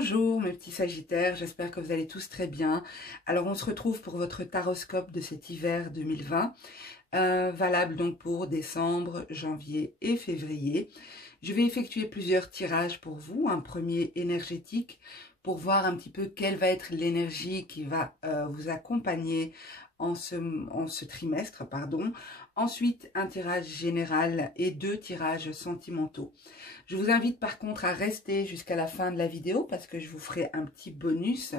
Bonjour mes petits sagittaires, j'espère que vous allez tous très bien. Alors on se retrouve pour votre taroscope de cet hiver 2020, valable donc pour décembre, janvier et février. Je vais effectuer plusieurs tirages pour vous, un premier énergétique pour voir un petit peu quelle va être l'énergie qui va vous accompagner en ce trimestre, pardon. Ensuite, un tirage général et 2 tirages sentimentaux. Je vous invite par contre à rester jusqu'à la fin de la vidéo parce que je vous ferai un petit bonus,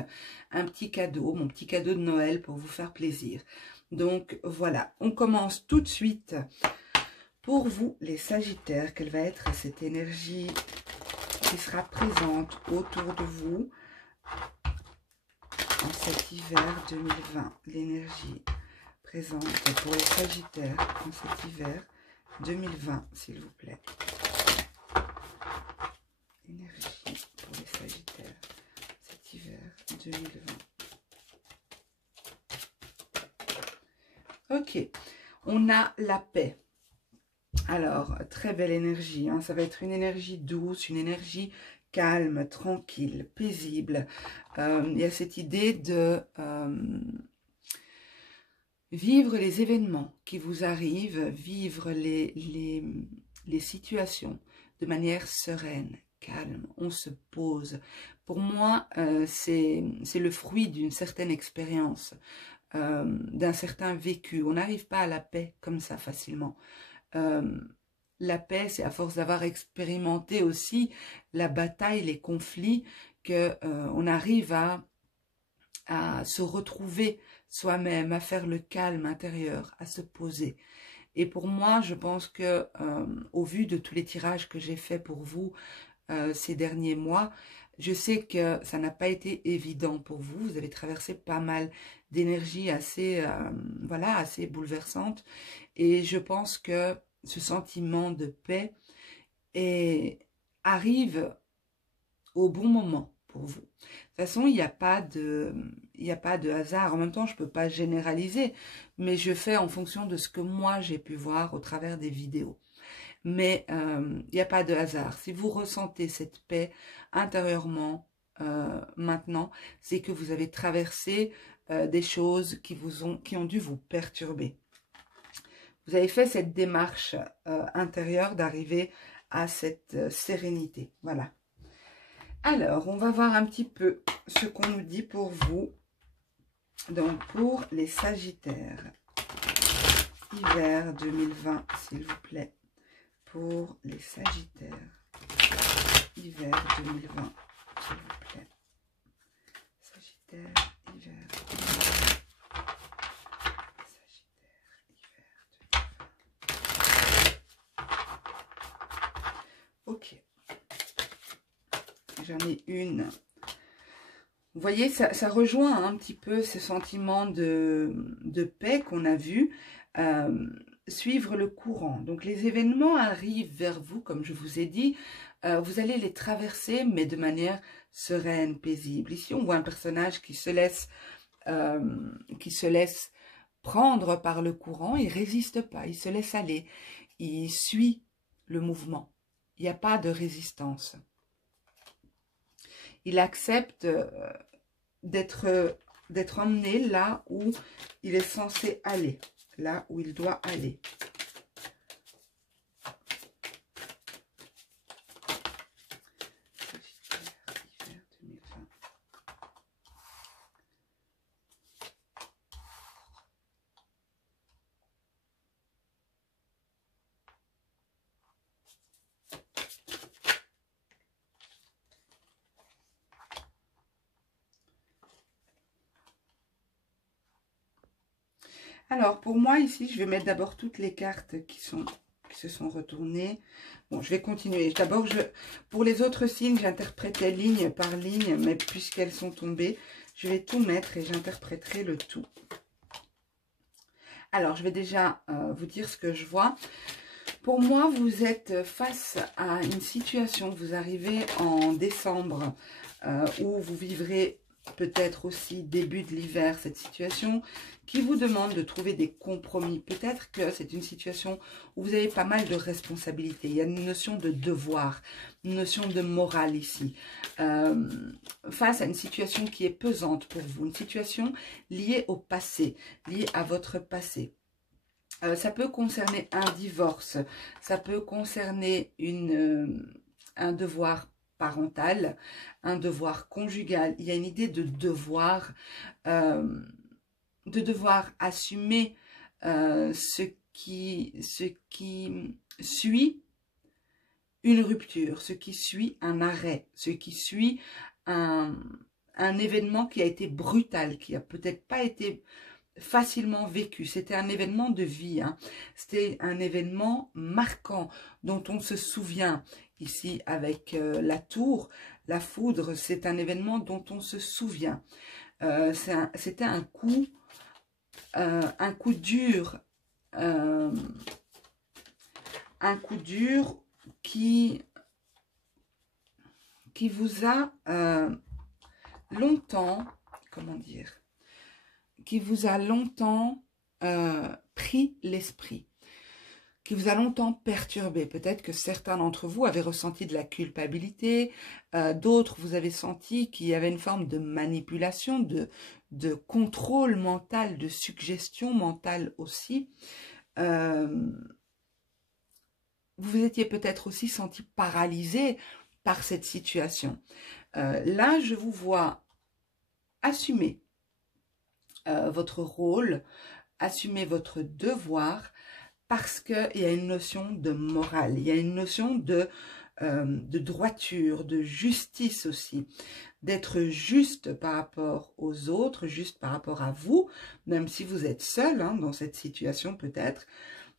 un petit cadeau, mon petit cadeau de Noël pour vous faire plaisir. Donc voilà, on commence tout de suite. Pour vous, les Sagittaires, quelle va être cette énergie qui sera présente autour de vous en cet hiver 2020? L'énergie présente pour les Sagittaires en cet hiver 2020, s'il vous plaît. Énergie pour les Sagittaires cet hiver 2020. Ok, on a la paix. Alors, très belle énergie, hein. Ça va être une énergie douce, une énergie calme, tranquille, paisible. Il y a cette idée de vivre les événements qui vous arrivent, vivre les situations de manière sereine, calme. On se pose. Pour moi, c'est le fruit d'une certaine expérience, d'un certain vécu. On n'arrive pas à la paix comme ça facilement. La paix, c'est à force d'avoir expérimenté aussi la bataille, les conflits, que on arrive à se retrouver soi-même, à faire le calme intérieur, à se poser. Et pour moi, je pense que au vu de tous les tirages que j'ai faits pour vous ces derniers mois, je sais que ça n'a pas été évident pour vous. Vous avez traversé pas mal d'énergie assez, voilà, assez bouleversante. Et je pense que ce sentiment de paix arrive au bon moment pour vous. De toute façon, il n'y a pas de hasard. En même temps, je ne peux pas généraliser, mais je fais en fonction de ce que moi j'ai pu voir au travers des vidéos. Mais il n'y a pas de hasard. Si vous ressentez cette paix intérieurement maintenant, c'est que vous avez traversé des choses qui ont dû vous perturber. Vous avez fait cette démarche intérieure d'arriver à cette sérénité. Voilà. Alors, on va voir un petit peu ce qu'on nous dit pour vous. Donc, pour les Sagittaires, hiver 2020, s'il vous plaît. Pour les Sagittaires, hiver 2020, s'il vous plaît. Sagittaire, hiver 2020. Sagittaire, hiver 2020. Ok. J'en ai une. Vous voyez, ça rejoint un petit peu ce sentiment de paix qu'on a vu. Suivre le courant. Donc les événements arrivent vers vous, comme je vous ai dit. Vous allez les traverser, mais de manière sereine, paisible. Ici, on voit un personnage qui se laisse prendre par le courant. Il ne résiste pas, il se laisse aller. Il suit le mouvement. Il n'y a pas de résistance. Il accepte d'être emmené là où il est censé aller, là où il doit aller. Hiver 2020. Alors, pour moi, ici, je vais mettre d'abord toutes les cartes qui se sont retournées. Bon, je vais continuer. D'abord, pour les autres signes, j'interprétais ligne par ligne, mais puisqu'elles sont tombées, je vais tout mettre et j'interpréterai le tout. Alors, je vais déjà vous dire ce que je vois. Pour moi, vous êtes face à une situation, vous arrivez en décembre, où vous vivrez peut-être aussi début de l'hiver, cette situation qui vous demande de trouver des compromis. Peut-être que c'est une situation où vous avez pas mal de responsabilités. Il y a une notion de devoir, une notion de morale ici. face à une situation qui est pesante pour vous, une situation liée au passé, liée à votre passé. Ça peut concerner un divorce, ça peut concerner un devoir parental, un devoir conjugal. Il y a une idée de devoir assumer ce qui suit une rupture, ce qui suit un arrêt, ce qui suit un événement qui a été brutal, qui a peut-être pas été facilement vécu. C'était un événement de vie, hein. C'était un événement marquant dont on se souvient. Ici, avec la tour, la foudre, c'est un événement dont on se souvient. C'était un coup dur, qui vous a longtemps, comment dire, qui vous a longtemps pris l'esprit, qui vous a longtemps perturbé. Peut-être que certains d'entre vous avaient ressenti de la culpabilité, d'autres vous avez senti qu'il y avait une forme de manipulation, de contrôle mental, de suggestion mentale aussi. Vous vous étiez peut-être aussi senti paralysé par cette situation. Là, je vous vois assumer votre rôle, assumer votre devoir, parce qu'il y a une notion de morale, il y a une notion de droiture, de justice aussi, d'être juste par rapport aux autres, juste par rapport à vous, même si vous êtes seul hein, dans cette situation peut-être.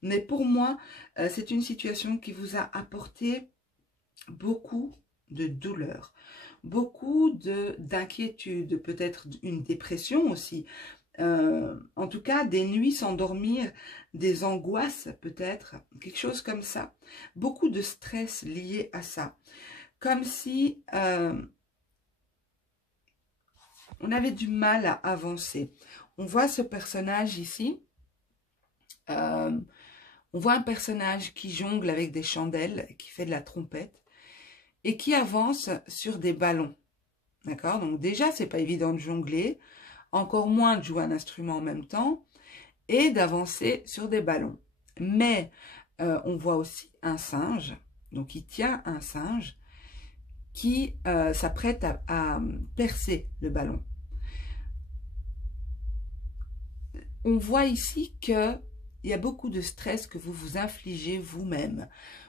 Mais pour moi, c'est une situation qui vous a apporté beaucoup de douleur, beaucoup d'inquiétude, peut-être une dépression aussi. En tout cas, des nuits sans dormir, des angoisses peut-être, quelque chose comme ça. Beaucoup de stress lié à ça. Comme si on avait du mal à avancer. On voit ce personnage ici. On voit un personnage qui jongle avec des chandelles, qui fait de la trompette et qui avance sur des ballons. D'accord? Donc déjà, c'est pas évident de jongler, encore moins de jouer un instrument en même temps et d'avancer sur des ballons. Mais on voit aussi un singe, donc il tient un singe qui s'apprête à percer le ballon. On voit ici que il y a beaucoup de stress que vous vous infligez vous-même,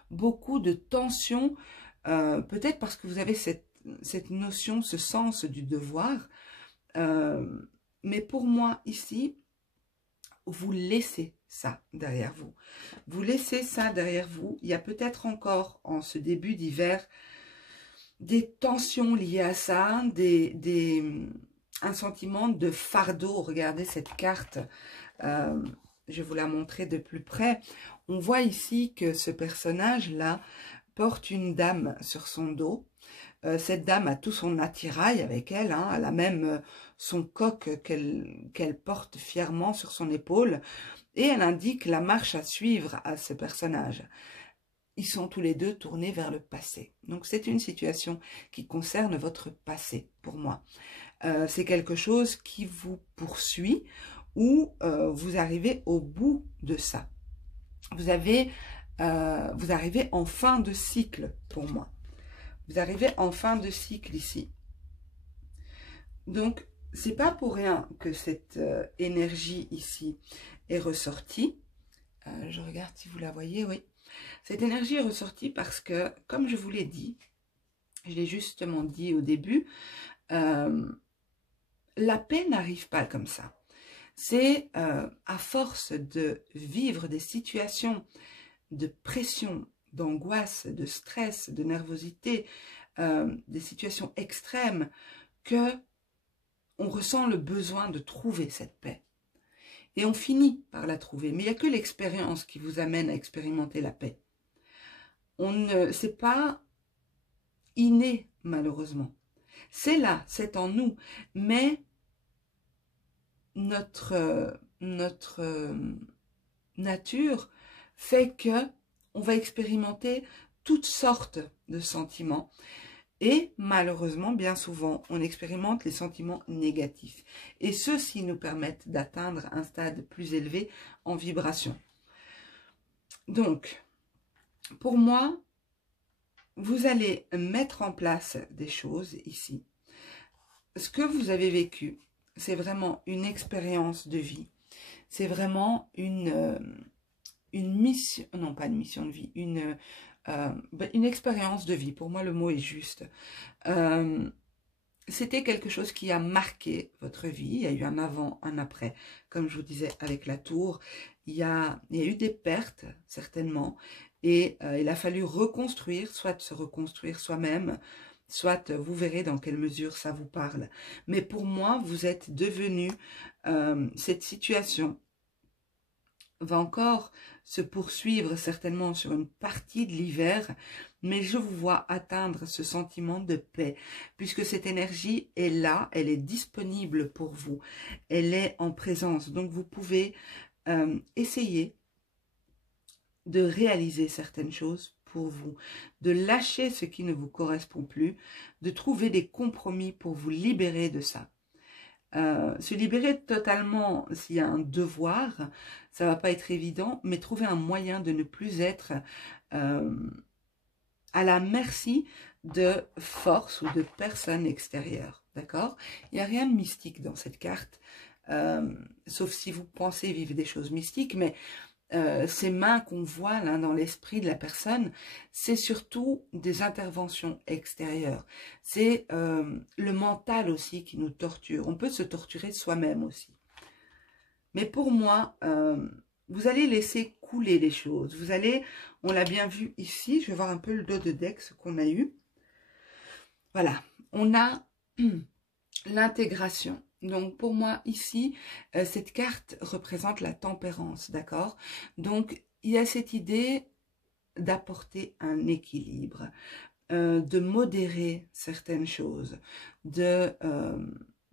beaucoup de tension, peut-être parce que vous avez cette notion, ce sens du devoir. Mais pour moi, ici, vous laissez ça derrière vous. Vous laissez ça derrière vous. Il y a peut-être encore, en ce début d'hiver, des tensions liées à ça, un sentiment de fardeau. Regardez cette carte. Je vais vous la montrer de plus près. On voit ici que ce personnage-là porte une dame sur son dos. Cette dame a tout son attirail avec elle. Hein. Elle a même son coq qu'elle porte fièrement sur son épaule. Et elle indique la marche à suivre à ce personnage. Ils sont tous les deux tournés vers le passé. Donc c'est une situation qui concerne votre passé pour moi. C'est quelque chose qui vous poursuit ou vous arrivez au bout de ça. Vous arrivez en fin de cycle pour moi. Vous arrivez en fin de cycle ici. Donc, c'est pas pour rien que cette énergie ici est ressortie. Je regarde si vous la voyez, oui. Cette énergie est ressortie parce que, comme je vous l'ai dit, je l'ai justement dit au début, la paix n'arrive pas comme ça. C'est à force de vivre des situations de pression, d'angoisse, de stress, de nervosité, des situations extrêmes, que on ressent le besoin de trouver cette paix. Et on finit par la trouver. Mais il n'y a que l'expérience qui vous amène à expérimenter la paix. C'est pas inné, malheureusement. C'est là, c'est en nous. Mais notre nature fait que on va expérimenter toutes sortes de sentiments. Et malheureusement, bien souvent, on expérimente les sentiments négatifs. Et ceux-ci nous permettent d'atteindre un stade plus élevé en vibration. Donc, pour moi, vous allez mettre en place des choses ici. Ce que vous avez vécu, c'est vraiment une expérience de vie. C'est vraiment une mission, non pas une mission de vie, une expérience de vie. Pour moi, le mot est juste. C'était quelque chose qui a marqué votre vie. Il y a eu un avant, un après. Comme je vous disais avec la tour, il y a eu des pertes, certainement. Et il a fallu reconstruire, soit se reconstruire soi-même, soit vous verrez dans quelle mesure ça vous parle. Mais pour moi, vous êtes devenu cette situation va encore se poursuivre certainement sur une partie de l'hiver, mais je vous vois atteindre ce sentiment de paix, puisque cette énergie est là, elle est disponible pour vous, elle est en présence, donc vous pouvez essayer de réaliser certaines choses pour vous, de lâcher ce qui ne vous correspond plus, de trouver des compromis pour vous libérer de ça. Se libérer totalement s'il y a un devoir, ça va pas être évident, mais trouver un moyen de ne plus être à la merci de forces ou de personnes extérieures, d'accord? Il n'y a rien de mystique dans cette carte, sauf si vous pensez vivre des choses mystiques, mais ces mains qu'on voit là dans l'esprit de la personne, c'est surtout des interventions extérieures. C'est le mental aussi qui nous torture. On peut se torturer soi-même aussi. Mais pour moi, vous allez laisser couler les choses. Vous allez, on l'a bien vu ici, je vais voir un peu le dos de deck, ce qu'on a eu. Voilà, on a l'intégration. Donc, pour moi, ici, cette carte représente la tempérance, d'accord? Donc, il y a cette idée d'apporter un équilibre, de modérer certaines choses, de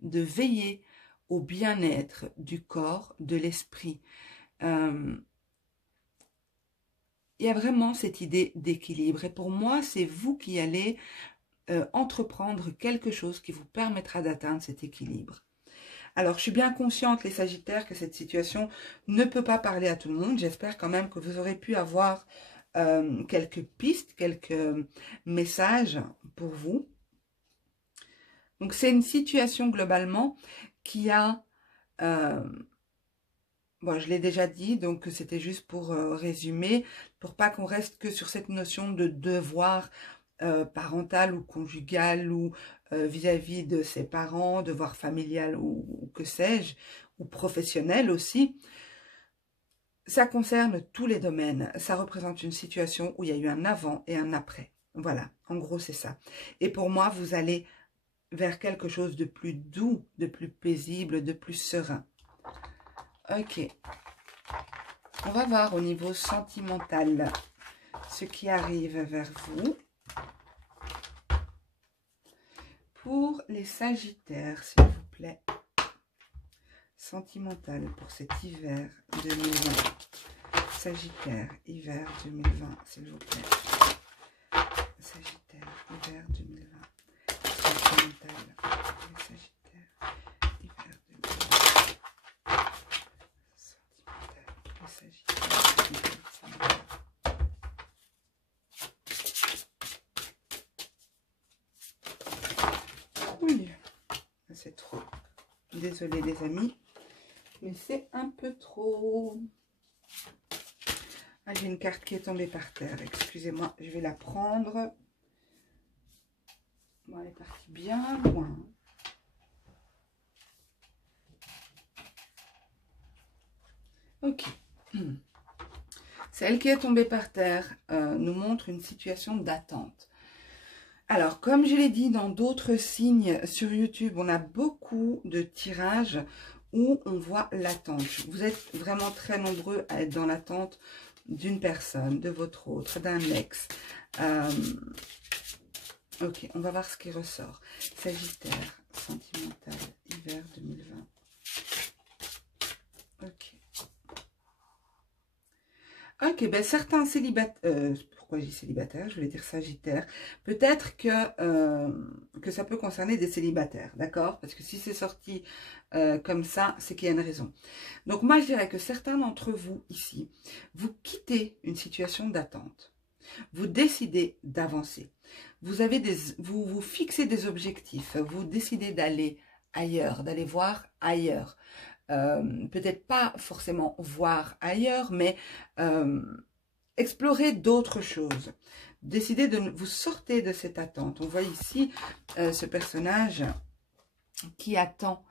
veiller au bien-être du corps, de l'esprit. Il y a vraiment cette idée d'équilibre. Et pour moi, c'est vous qui allez entreprendre quelque chose qui vous permettra d'atteindre cet équilibre. Alors, je suis bien consciente, les Sagittaires, que cette situation ne peut pas parler à tout le monde. J'espère quand même que vous aurez pu avoir quelques pistes, quelques messages pour vous. Donc, c'est une situation globalement qui a... bon, je l'ai déjà dit, donc c'était juste pour résumer, pour pas qu'on reste que sur cette notion de devoir parental ou conjugal ou vis-à-vis de ses parents, devoir familial ou que sais-je, ou professionnel aussi. Ça concerne tous les domaines. Ça représente une situation où il y a eu un avant et un après. Voilà, en gros c'est ça. Et pour moi, vous allez vers quelque chose de plus doux, de plus paisible, de plus serein. Ok. On va voir au niveau sentimental ce qui arrive vers vous. Pour les Sagittaires, s'il vous plaît. Sentimental pour cet hiver 2020. Sagittaire, hiver 2020, s'il vous plaît. Sagittaire, hiver 2020. Sentimental pour les Sagittaires, hiver 2020. Sentimental pour les Sagittaires, hiver 2020. Oui, c'est trop. Désolée les amis, mais c'est un peu trop. Ah, j'ai une carte qui est tombée par terre. Excusez-moi, je vais la prendre. Bon, elle est partie bien loin. Ok. Celle qui est tombée par terre nous montre une situation d'attente. Alors, comme je l'ai dit dans d'autres signes sur YouTube, on a beaucoup de tirages où on voit l'attente. Vous êtes vraiment très nombreux à être dans l'attente d'une personne, de votre autre, d'un ex. Ok, on va voir ce qui ressort. Sagittaire, sentimental, hiver 2020. Ok. Ok, ben certains célibataires... pourquoi je dis célibataire, je voulais dire Sagittaire. Peut-être que ça peut concerner des célibataires, d'accord? Parce que si c'est sorti comme ça, c'est qu'il y a une raison. Donc moi, je dirais que certains d'entre vous ici, vous quittez une situation d'attente. Vous décidez d'avancer. Vous vous fixez des objectifs. Vous décidez d'aller ailleurs, d'aller voir ailleurs. Peut-être pas forcément voir ailleurs, mais explorer d'autres choses. Décidez de vous sortir de cette attente. On voit ici ce personnage qui attend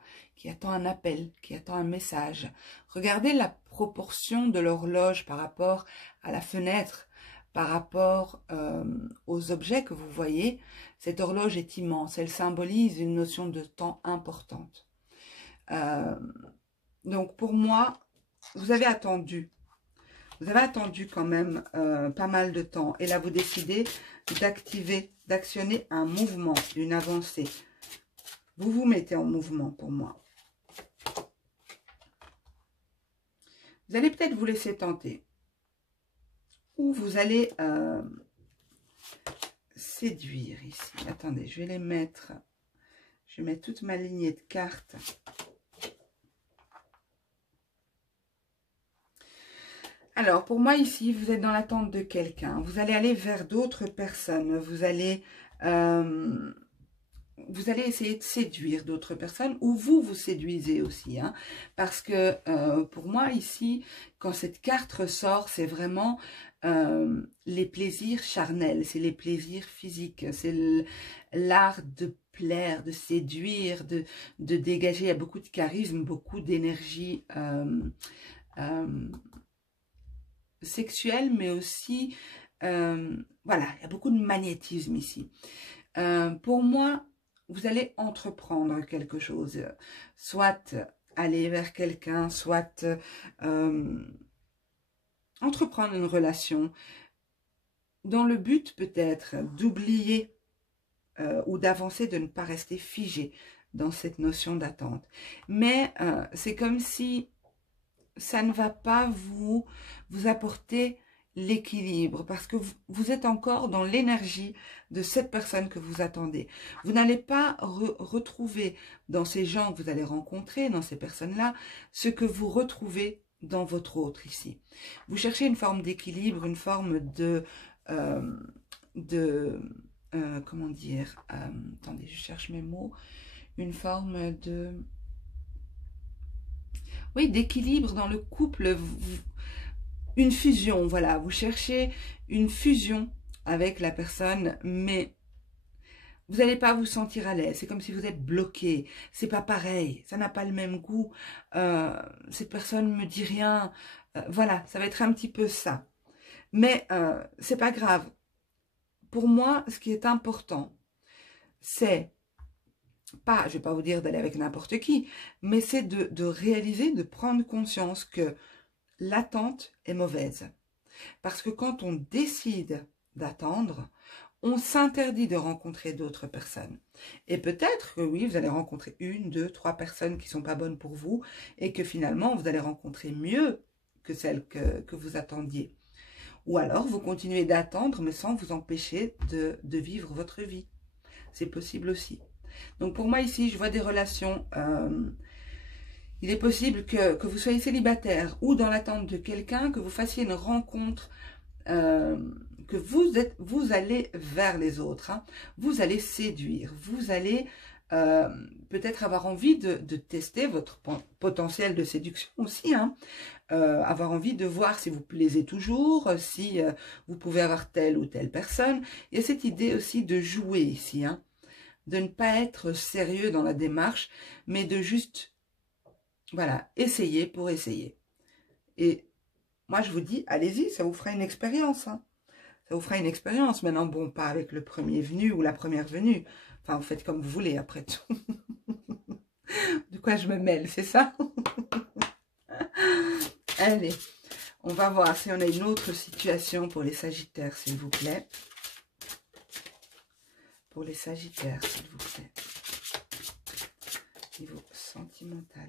un appel, qui attend un message. Regardez la proportion de l'horloge par rapport à la fenêtre, par rapport aux objets que vous voyez. Cette horloge est immense, elle symbolise une notion de temps importante. Donc pour moi, vous avez attendu quand même pas mal de temps. Et là, vous décidez d'actionner un mouvement, une avancée. Vous vous mettez en mouvement pour moi. Vous allez peut-être vous laisser tenter. Ou vous allez séduire ici. Attendez, je vais les mettre. Je vais mettre toute ma lignée de cartes. Alors, pour moi ici, vous êtes dans l'attente de quelqu'un. Vous allez aller vers d'autres personnes. Vous allez essayer de séduire d'autres personnes ou vous séduisez aussi. Hein, parce que pour moi ici, quand cette carte ressort, c'est vraiment les plaisirs charnels, c'est les plaisirs physiques, c'est l'art de plaire, de séduire, de dégager. Il y a beaucoup de charisme, beaucoup d'énergie sexuelle, mais aussi, voilà, il y a beaucoup de magnétisme ici. Pour moi, vous allez entreprendre quelque chose, soit aller vers quelqu'un, soit entreprendre une relation, dans le but peut-être d'oublier ou d'avancer, de ne pas rester figé dans cette notion d'attente. Mais c'est comme si ça ne va pas vous apporter l'équilibre, parce que vous êtes encore dans l'énergie de cette personne que vous attendez. Vous n'allez pas retrouver dans ces gens que vous allez rencontrer, dans ces personnes-là, ce que vous retrouvez dans votre autre ici. Vous cherchez une forme d'équilibre, une forme de comment dire, attendez, je cherche mes mots, une forme de, oui, d'équilibre dans le couple, une fusion, voilà, vous cherchez une fusion avec la personne, mais vous n'allez pas vous sentir à l'aise, c'est comme si vous êtes bloqué, c'est pas pareil, ça n'a pas le même goût, cette personne me dit rien, voilà, ça va être un petit peu ça. Mais c'est pas grave. Pour moi, ce qui est important, c'est pas, je vais pas vous dire d'aller avec n'importe qui, mais c'est de réaliser, de prendre conscience que l'attente est mauvaise. Parce que quand on décide d'attendre, on s'interdit de rencontrer d'autres personnes. Et peut-être que oui, vous allez rencontrer 1, 2, 3 personnes qui ne sont pas bonnes pour vous et que finalement, vous allez rencontrer mieux que celles que vous attendiez. Ou alors, vous continuez d'attendre, mais sans vous empêcher de vivre votre vie. C'est possible aussi. Donc, pour moi, ici, je vois des relations... il est possible que vous soyez célibataire ou dans l'attente de quelqu'un, que vous fassiez une rencontre, que vous allez vers les autres. Hein. Vous allez séduire. Vous allez peut-être avoir envie de tester votre potentiel de séduction aussi. Hein. Avoir envie de voir si vous plaisez toujours, si vous pouvez avoir telle ou telle personne. Il y a cette idée aussi de jouer ici, hein, de ne pas être sérieux dans la démarche, mais de juste, voilà, essayer pour essayer. Et moi, je vous dis, allez-y, ça vous fera une expérience. Hein. Ça vous fera une expérience. Maintenant, bon, pas avec le premier venu ou la première venue. Enfin, vous faites comme vous voulez, après tout. De quoi je me mêle, c'est ça? Allez, on va voir si on a une autre situation pour les Sagittaires, s'il vous plaît. Pour les Sagittaires, s'il vous plaît. Niveau sentimental.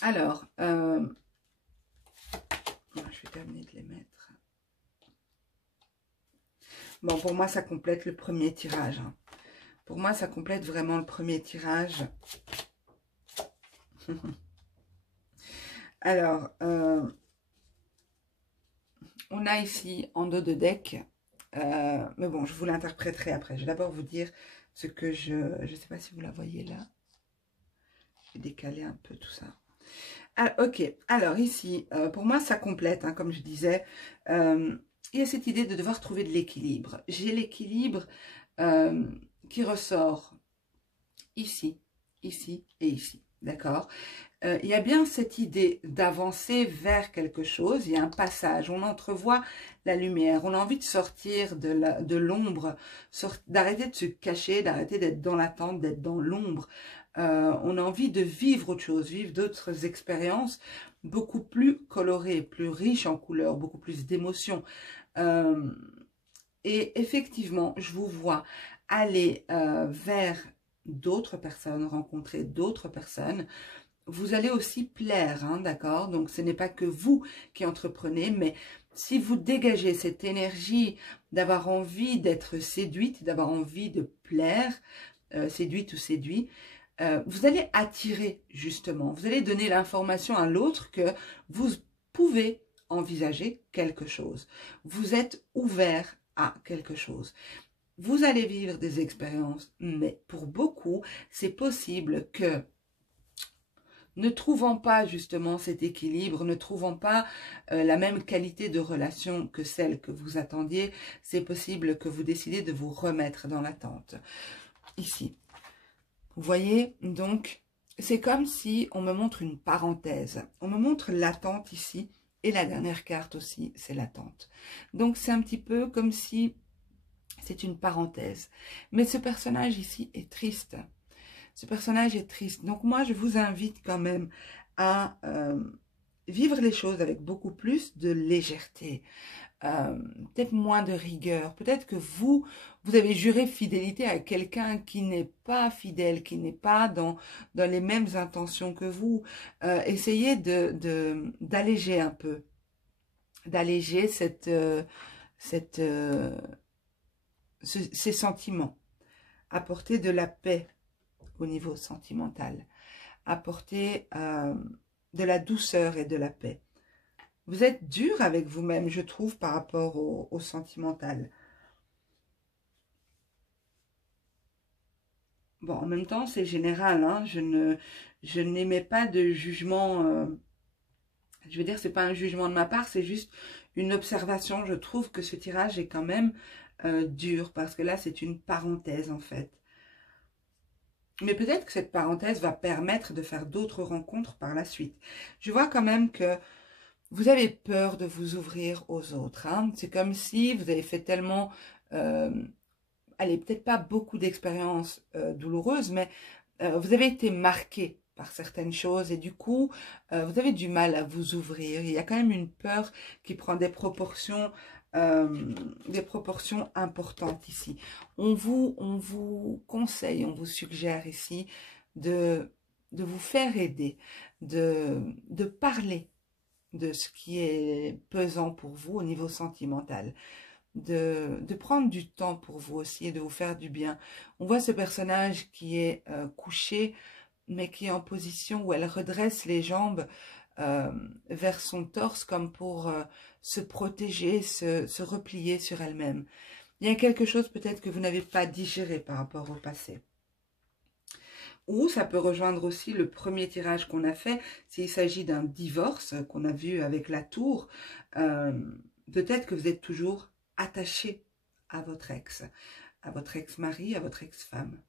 Alors, je vais terminer de les mettre. Bon, pour moi, ça complète le premier tirage. Hein. Pour moi, ça complète vraiment le premier tirage. Alors, on a ici en dos de deck, mais bon, je vous l'interpréterai après. Je vais d'abord vous dire ce que je ne sais pas si vous la voyez là. Je vais décaler un peu tout ça. Ah, ok, alors ici, pour moi, ça complète, hein, comme je disais. Il y a cette idée de devoir trouver de l'équilibre. J'ai l'équilibre qui ressort ici, ici et ici, d'accord? Il y a bien cette idée d'avancer vers quelque chose, il y a un passage, on entrevoit la lumière, on a envie de sortir de l'ombre, d'arrêter de se cacher, d'arrêter d'être dans l'attente, d'être dans l'ombre. On a envie de vivre autre chose, vivre d'autres expériences beaucoup plus colorées, plus riches en couleurs, beaucoup plus d'émotions. Et effectivement, je vous vois aller vers d'autres personnes, rencontrer d'autres personnes. Vous allez aussi plaire, hein, d'accord? Donc, ce n'est pas que vous qui entreprenez, mais si vous dégagez cette énergie d'avoir envie d'être séduite, d'avoir envie de plaire, séduite ou séduit, vous allez attirer justement, vous allez donner l'information à l'autre que vous pouvez envisager quelque chose. Vous êtes ouvert à quelque chose. Vous allez vivre des expériences, mais pour beaucoup, c'est possible que, ne trouvant pas justement cet équilibre, ne trouvant pas la même qualité de relation que celle que vous attendiez, c'est possible que vous décidez de vous remettre dans l'attente. Ici, vous voyez, donc, c'est comme si on me montre une parenthèse. On me montre l'attente ici, et la dernière carte aussi, c'est l'attente. Donc, c'est un petit peu comme si c'est une parenthèse. Mais ce personnage ici est triste. Ce personnage est triste. Donc moi, je vous invite quand même à vivre les choses avec beaucoup plus de légèreté. Peut-être moins de rigueur. Peut-être que vous avez juré fidélité à quelqu'un qui n'est pas fidèle, qui n'est pas dans les mêmes intentions que vous. Essayez d'alléger un peu. D'alléger ces sentiments. Apporter de la paix au niveau sentimental, apporter de la douceur et de la paix. Vous êtes dur avec vous-même, je trouve, par rapport au sentimental. Bon, en même temps, c'est général, hein, je n'émets pas de jugement, je veux dire, c'est pas un jugement de ma part, c'est juste une observation. Je trouve que ce tirage est quand même dur, parce que là, c'est une parenthèse, en fait. Mais peut-être que cette parenthèse va permettre de faire d'autres rencontres par la suite. Je vois quand même que vous avez peur de vous ouvrir aux autres. Hein. C'est comme si vous avez fait tellement, allez, peut-être pas beaucoup d'expériences douloureuses, mais vous avez été marqué par certaines choses et du coup, vous avez du mal à vous ouvrir. Il y a quand même une peur qui prend des proportions importantes ici. On vous conseille, on vous suggère ici de vous faire aider, de parler de ce qui est pesant pour vous au niveau sentimental, de prendre du temps pour vous aussi et de vous faire du bien. On voit ce personnage qui est couché, mais qui est en position où elle redresse les jambes vers son torse comme pour se protéger, se replier sur elle-même. Il y a quelque chose peut-être que vous n'avez pas digéré par rapport au passé. Ou ça peut rejoindre aussi le premier tirage qu'on a fait, s'il s'agit d'un divorce qu'on a vu avec la tour. Peut-être que vous êtes toujours attaché à votre ex-mari, à votre ex-femme.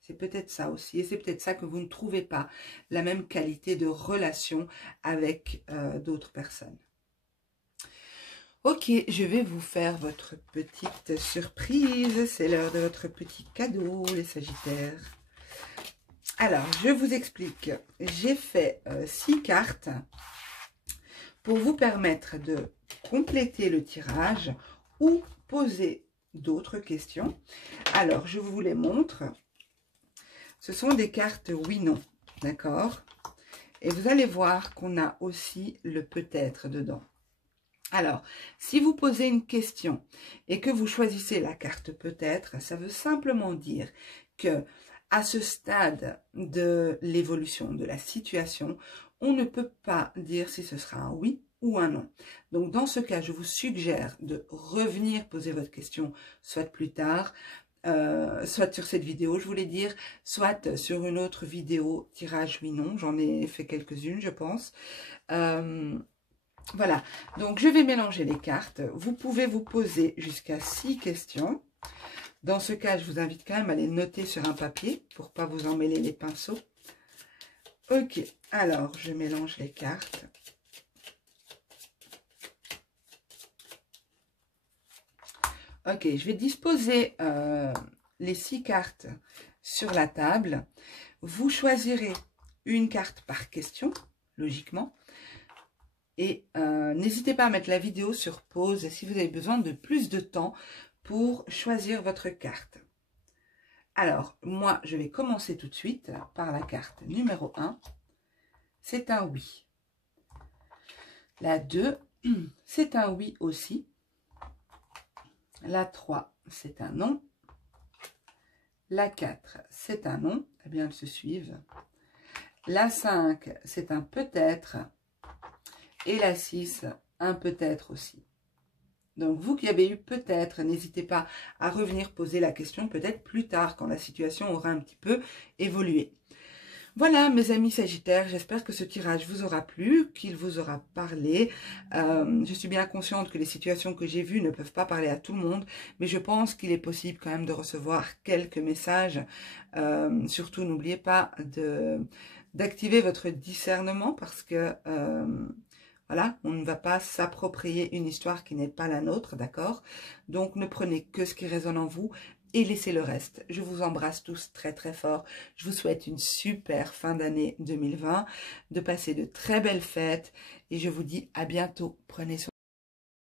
C'est peut-être ça aussi, et c'est peut-être ça que vous ne trouvez pas la même qualité de relation avec d'autres personnes. Ok, je vais vous faire votre petite surprise. C'est l'heure de votre petit cadeau, les Sagittaires. Alors, je vous explique. J'ai fait 6 cartes pour vous permettre de compléter le tirage ou poser d'autres questions. Alors, je vous les montre. Ce sont des cartes oui-non, d'accord? Et vous allez voir qu'on a aussi le peut-être dedans. Alors, si vous posez une question et que vous choisissez la carte peut-être, ça veut simplement dire que à ce stade de l'évolution de la situation, on ne peut pas dire si ce sera un oui ou un non. Donc, dans ce cas, je vous suggère de revenir poser votre question, soit plus tard, soit sur cette vidéo, je voulais dire, soit sur une autre vidéo, tirage oui-non. J'en ai fait quelques-unes, je pense. Voilà, donc je vais mélanger les cartes. Vous pouvez vous poser jusqu'à 6 questions. Dans ce cas, je vous invite quand même à les noter sur un papier pour ne pas vous emmêler les pinceaux. Ok, alors je mélange les cartes. Ok, je vais disposer les 6 cartes sur la table. Vous choisirez une carte par question, logiquement. Et n'hésitez pas à mettre la vidéo sur pause si vous avez besoin de plus de temps pour choisir votre carte. Alors, moi, je vais commencer tout de suite par la carte numéro 1. C'est un oui. La 2, c'est un oui aussi. La 3, c'est un non. La 4, c'est un non. Eh bien, elles se suivent. La 5, c'est un peut-être. Et la 6, un peut-être aussi. Donc, vous qui avez eu peut-être, n'hésitez pas à revenir poser la question peut-être plus tard, quand la situation aura un petit peu évolué. Voilà, mes amis Sagittaires, j'espère que ce tirage vous aura plu, qu'il vous aura parlé. Je suis bien consciente que les situations que j'ai vues ne peuvent pas parler à tout le monde, mais je pense qu'il est possible quand même de recevoir quelques messages. Surtout, n'oubliez pas d'activer votre discernement parce que... voilà, on ne va pas s'approprier une histoire qui n'est pas la nôtre, d'accord? Donc, ne prenez que ce qui résonne en vous et laissez le reste. Je vous embrasse tous très très fort. Je vous souhaite une super fin d'année 2020, de passer de très belles fêtes et je vous dis à bientôt. Prenez soin.